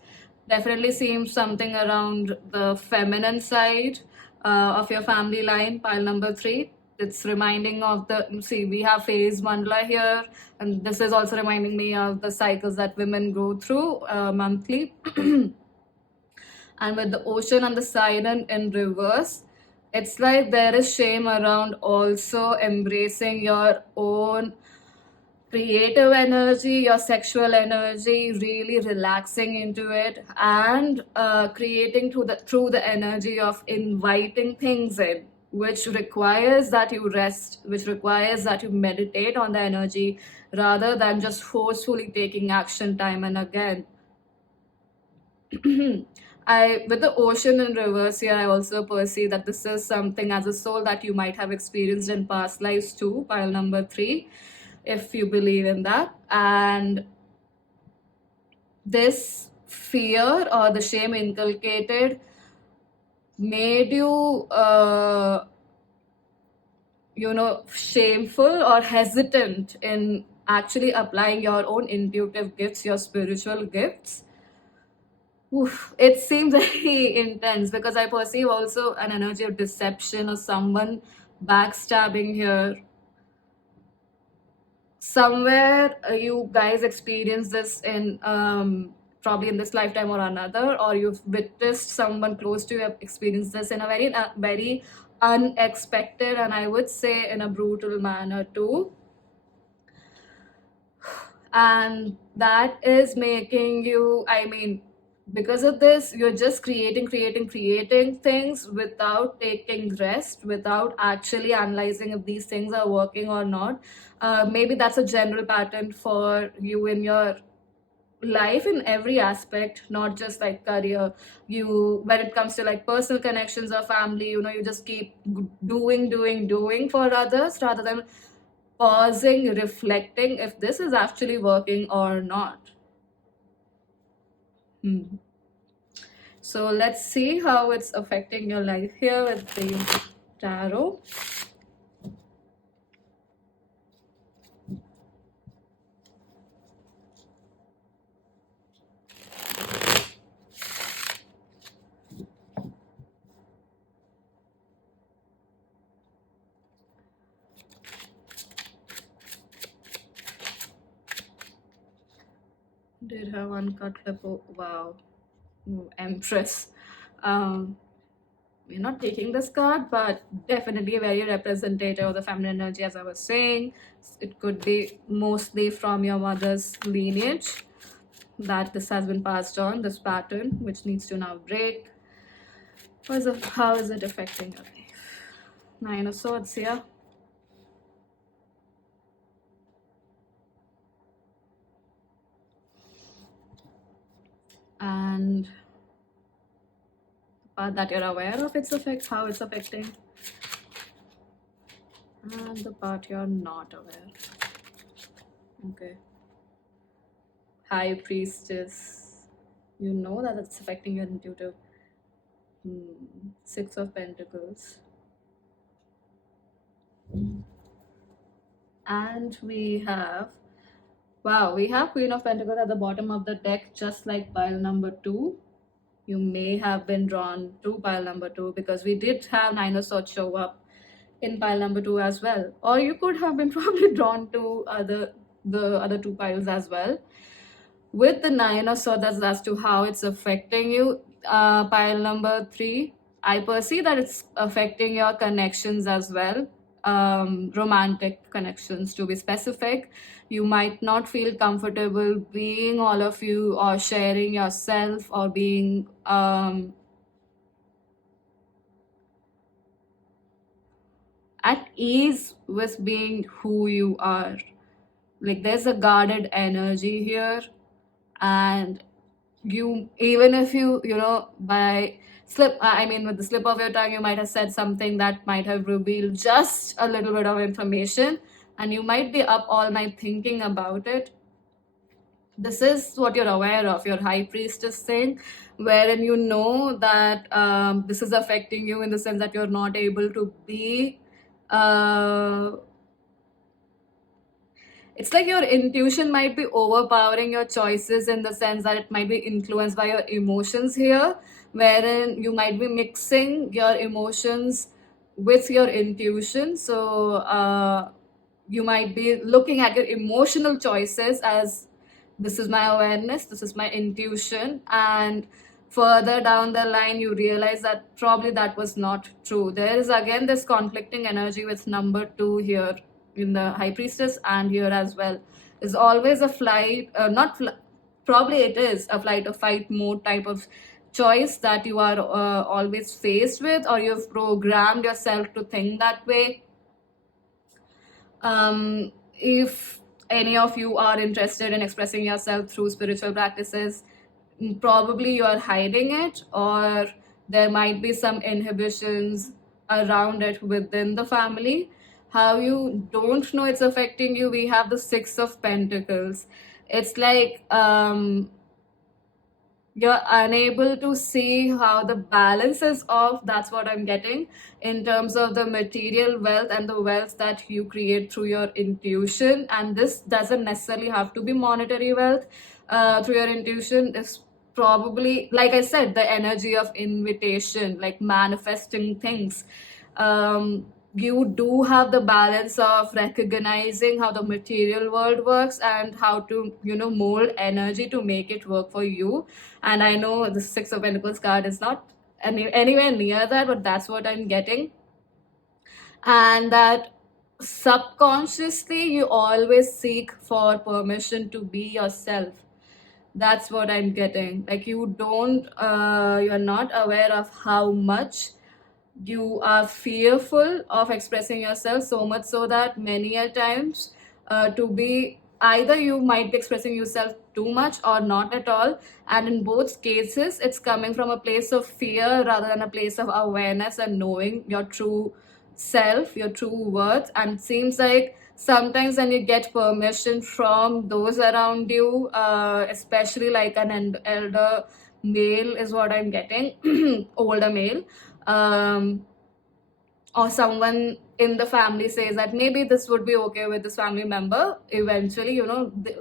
Definitely seems something around the feminine side of your family line, pile number 3. It's reminding of we have phase mandala here, and this is also reminding me of the cycles that women go through monthly. And with the ocean and the siren in reverse, it's like there is shame around also embracing your own creative energy, your sexual energy, really relaxing into it, and creating through the energy of inviting things in, which requires that you rest, which requires that you meditate on the energy rather than just forcefully taking action time and again. With the ocean in reverse here, I also perceive that this is something as a soul that you might have experienced in past lives too, pile number 3, if you believe in that. And this fear or the shame inculcated made you shameful or hesitant in actually applying your own intuitive gifts, your spiritual gifts. Oof, it seems very intense because I perceive also an energy of deception or someone backstabbing here. Somewhere you guys experience this in probably in this lifetime or another, or you've witnessed someone close to you have experienced this in a very unexpected, and I would say in a brutal manner too. And that is making you, I mean, because of this you're just creating things without taking rest, without actually analyzing if these things are working or not. Maybe that's a general pattern for you in your life in every aspect, not just like career. You, when it comes to like personal connections or family, you just keep doing for others rather than pausing, reflecting if this is actually working or not. Hmm. So let's see how it's affecting your life here with the tarot. Did have uncut lip. Oh, wow. Ooh, Empress. Um, we're not taking this card, but definitely very representative of the feminine energy, as I was saying. It could be mostly from your mother's lineage that this has been passed on, this pattern, which needs to now break. How is it affecting your life? Nine of Swords here. And the part that you're aware of its effects, how it's affecting, and the part you're not aware. Okay. High Priestess. You know that it's affecting your intuitive. Six of Pentacles. And we have, wow, we have Queen of Pentacles at the bottom of the deck, just like pile number 2. You may have been drawn to pile number 2 because we did have Nine of Swords show up in pile number 2 as well. Or you could have been probably drawn to the other 2 piles as well. With the Nine of Swords as to how it's affecting you, pile number 3, I perceive that it's affecting your connections as well. Romantic connections, to be specific. You might not feel comfortable being all of you or sharing yourself or being at ease with being who you are. Like there's a guarded energy here, and you, even if by slip, I mean with the slip of your tongue, you might have said something that might have revealed just a little bit of information, and you might be up all night thinking about it. This is what you're aware of, your High Priestess thing, wherein you know that this is affecting you in the sense that you're not able to be it's like your intuition might be overpowering your choices in the sense that it might be influenced by your emotions here, wherein you might be mixing your emotions with your intuition. So you might be looking at your emotional choices as this is my awareness, this is my intuition, and further down the line you realize that probably that was not true. There is again this conflicting energy with number 2 here in the High Priestess, and here as well is always a flight, not probably it is a flight or fight mode type of choice that you are always faced with, or you've programmed yourself to think that way. If any of you are interested in expressing yourself through spiritual practices, probably you are hiding it, or there might be some inhibitions around it within the family. How you don't know it's affecting you, we have the Six of Pentacles. It's like you're unable to see how the balance is off. That's what I'm getting in terms of the material wealth and the wealth that you create through your intuition. And this doesn't necessarily have to be monetary wealth. Through your intuition is probably, like I said, the energy of invitation, like manifesting things. You do have the balance of recognizing how the material world works and how to, mold energy to make it work for you. And I know the Six of Pentacles card is not anywhere near that, but that's what I'm getting. And that subconsciously you always seek for permission to be yourself. That's what I'm getting. Like you're not aware of how much you are fearful of expressing yourself, so much so that many a times, to be either you might be expressing yourself too much or not at all. And in both cases it's coming from a place of fear rather than a place of awareness and knowing your true self, your true worth. And it seems like sometimes when you get permission from those around you, especially like an elder male is what I'm getting, older male, or someone in the family says that maybe this would be okay with this family member eventually,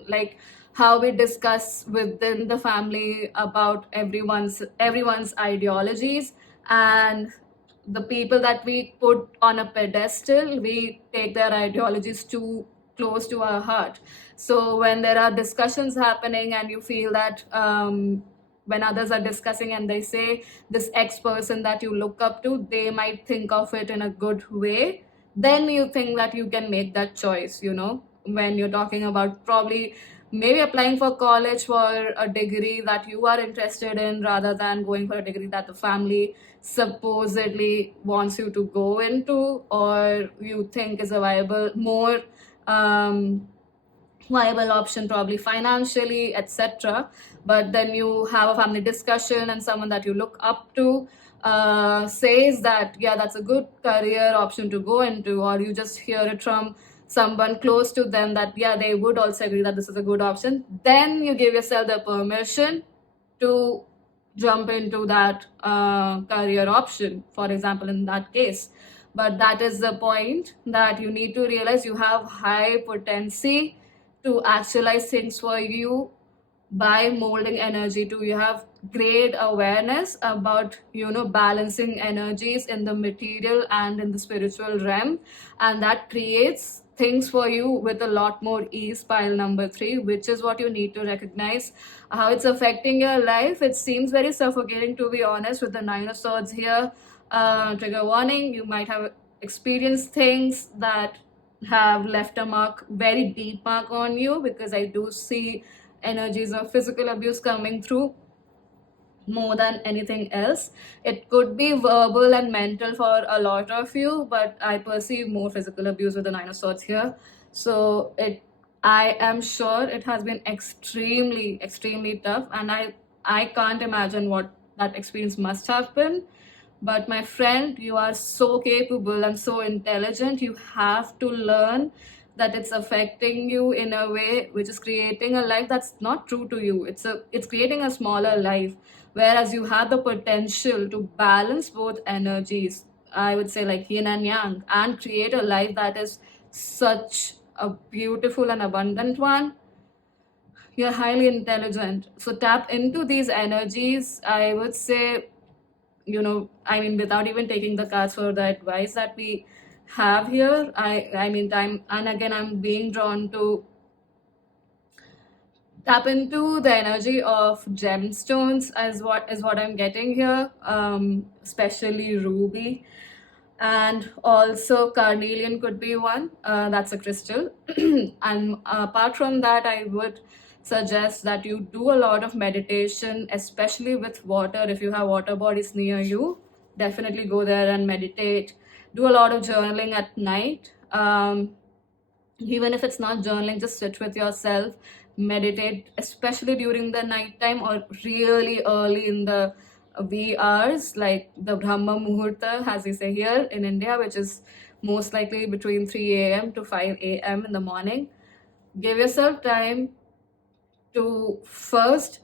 like how we discuss within the family about everyone's ideologies, and the people that we put on a pedestal, we take their ideologies too close to our heart. So when there are discussions happening and you feel that, when others are discussing and they say this X person that you look up to, they might think of it in a good way, then you think that you can make that choice, when you're talking about probably maybe applying for college for a degree that you are interested in rather than going for a degree that the family supposedly wants you to go into, or you think is a more um, viable option, probably financially, etc. But then you have a family discussion and someone that you look up to says that, yeah, that's a good career option to go into, or you just hear it from someone close to them that, yeah, they would also agree that this is a good option. Then you give yourself the permission to jump into that career option, for example, in that case. But that is the point, that you need to realize you have high potency to actualize things for you by molding energy too. You have great awareness about, balancing energies in the material and in the spiritual realm, and that creates things for you with a lot more ease. Pile number 3, which is what you need to recognize how it's affecting your life. It seems very suffocating, to be honest, with the Nine of Swords here. Trigger warning, you might have experienced things that have left a mark, very deep mark on you, because I do see energies of physical abuse coming through more than anything else. It could be verbal and mental for a lot of you, but I perceive more physical abuse with the Nine of Swords here. So I am sure it has been extremely, extremely tough, and I can't imagine what that experience must have been. But my friend, you are so capable and so intelligent. You have to learn that it's affecting you in a way which is creating a life that's not true to you. It's creating a smaller life, whereas you have the potential to balance both energies, I would say, like yin and yang, and create a life that is such a beautiful and abundant one. You're highly intelligent, so tap into these energies, I would say. I mean, without even taking the cards for the advice that we have here, I mean, I'm being drawn to tap into the energy of gemstones, as what I'm getting here, especially ruby, and also carnelian could be one. That's a crystal. And apart from that, I would suggest that you do a lot of meditation, especially with water. If you have water bodies near you, definitely go there and meditate. Do a lot of journaling at night. Even if it's not journaling, just sit with yourself, meditate, especially during the night time or really early in the wee hours, like the Brahma Muhurta, as we say here in India, which is most likely between 3 a.m. to 5 a.m. in the morning. Give yourself time to first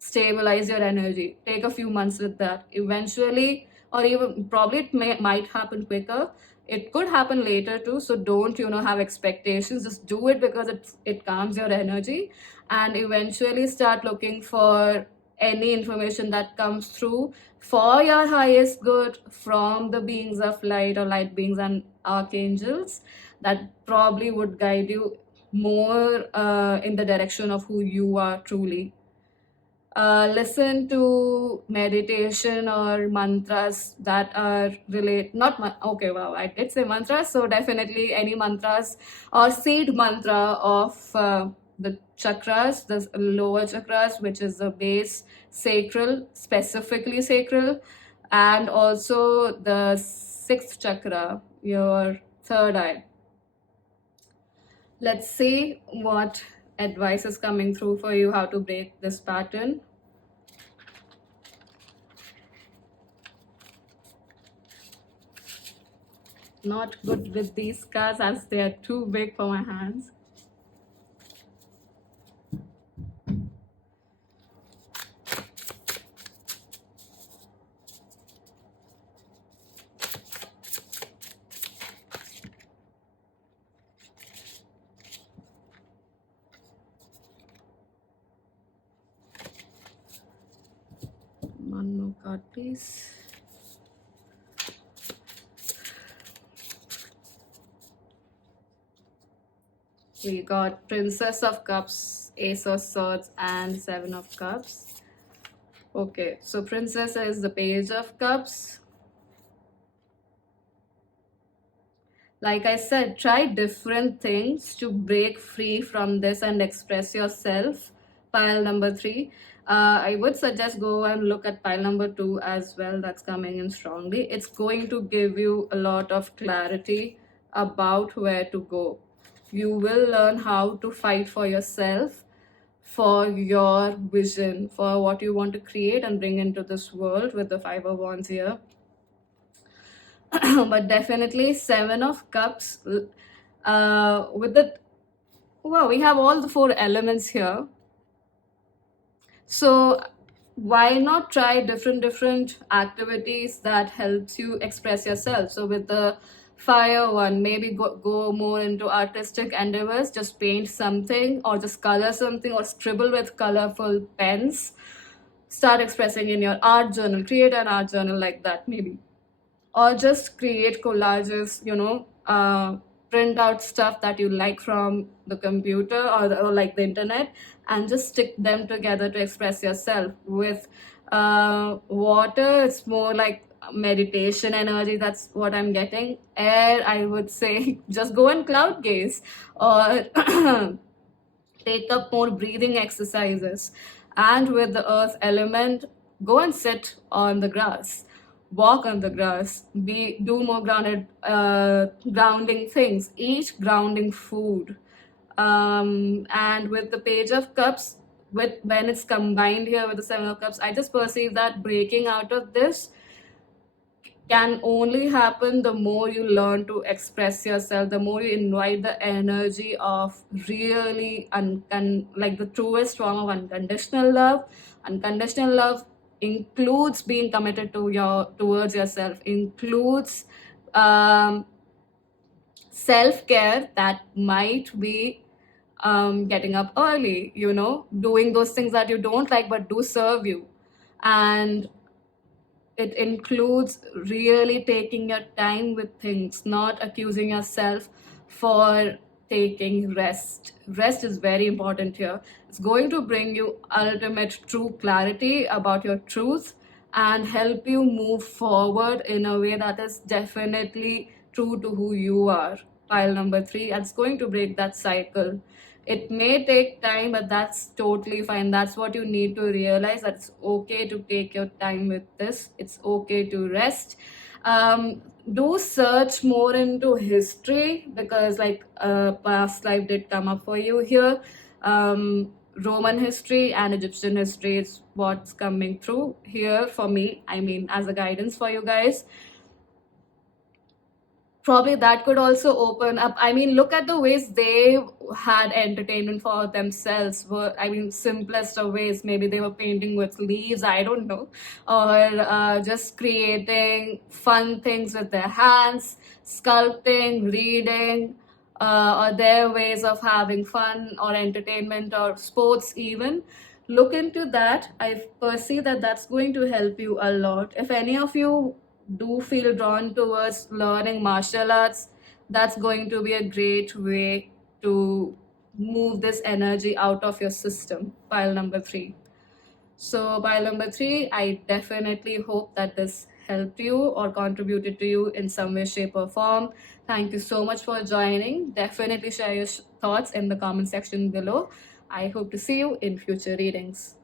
stabilize your energy. Take a few months with that. Eventually, or even probably might happen quicker. It could happen later too. So don't, have expectations. Just do it because it calms your energy, and eventually start looking for any information that comes through for your highest good from the beings of light or light beings and archangels that probably would guide you more in the direction of who you are truly. Listen to meditation or mantras that are okay, wow, I did say mantras, so definitely any mantras or seed mantra of the chakras, the lower chakras, which is the base sacral, specifically sacral, and also the sixth chakra, your third eye. Let's see what advice is coming through for you, how to break this pattern. Not good with these cards as they are too big for my hands. One more card, please. We got Princess of Cups, Ace of Swords, and Seven of Cups. Okay, so Princess is the Page of Cups. Like I said, try different things to break free from this and express yourself. Pile number 3. I would suggest go and look at pile number 2 as well. That's coming in strongly. It's going to give you a lot of clarity about where to go. You will learn how to fight for yourself, for your vision, for what you want to create and bring into this world with the Five of Wands here. But definitely Seven of Cups with the, wow, we have all the 4 elements here. So why not try different activities that helps you express yourself? So with the fire one, maybe go more into artistic endeavors, just paint something or just color something or scribble with colorful pens. Start expressing in your art journal, create an art journal like that maybe, or just create collages, print out stuff that you like from the computer or like the internet, and just stick them together to express yourself. With water, it's more like meditation energy. That's what I'm getting. Air, I would say just go and cloud gaze or take up more breathing exercises. And with the earth element, go and sit on the grass, walk on the grass, do more grounding things, eat grounding food. And with the Page of Cups, when it's combined here with the Seven of Cups, I just perceive that breaking out of this can only happen the more you learn to express yourself, the more you invite the energy of really like the truest form of unconditional love. Unconditional love includes being committed towards yourself, includes self-care that might be getting up early, doing those things that you don't like but do serve you. And it includes really taking your time with things, not accusing yourself for taking rest. Rest is very important here. It's going to bring you ultimate true clarity about your truth and help you move forward in a way that is definitely true to who you are. Pile number 3, it's going to break that cycle. It may take time, but that's totally fine. That's what you need to realize, that it's okay to take your time with this. It's okay to rest. Do search more into history, because like past life did come up for you here. Roman history and Egyptian history is what's coming through here for me. I mean, as a guidance for you guys. probably that could also open up. I mean, look at the ways they had entertainment for themselves. Were, I mean, simplest of ways, maybe they were painting with leaves, I don't know, or just creating fun things with their hands, sculpting, reading, or their ways of having fun or entertainment or sports even. Look into that. I perceive that that's going to help you a lot. If any of you do feel drawn towards learning martial arts, that's going to be a great way to move this energy out of your system. Pile number 3. So, pile number 3, I definitely hope that this helped you or contributed to you in some way, shape, or form. Thank you so much for joining. Definitely share your thoughts in the comment section below. I hope to see you in future readings.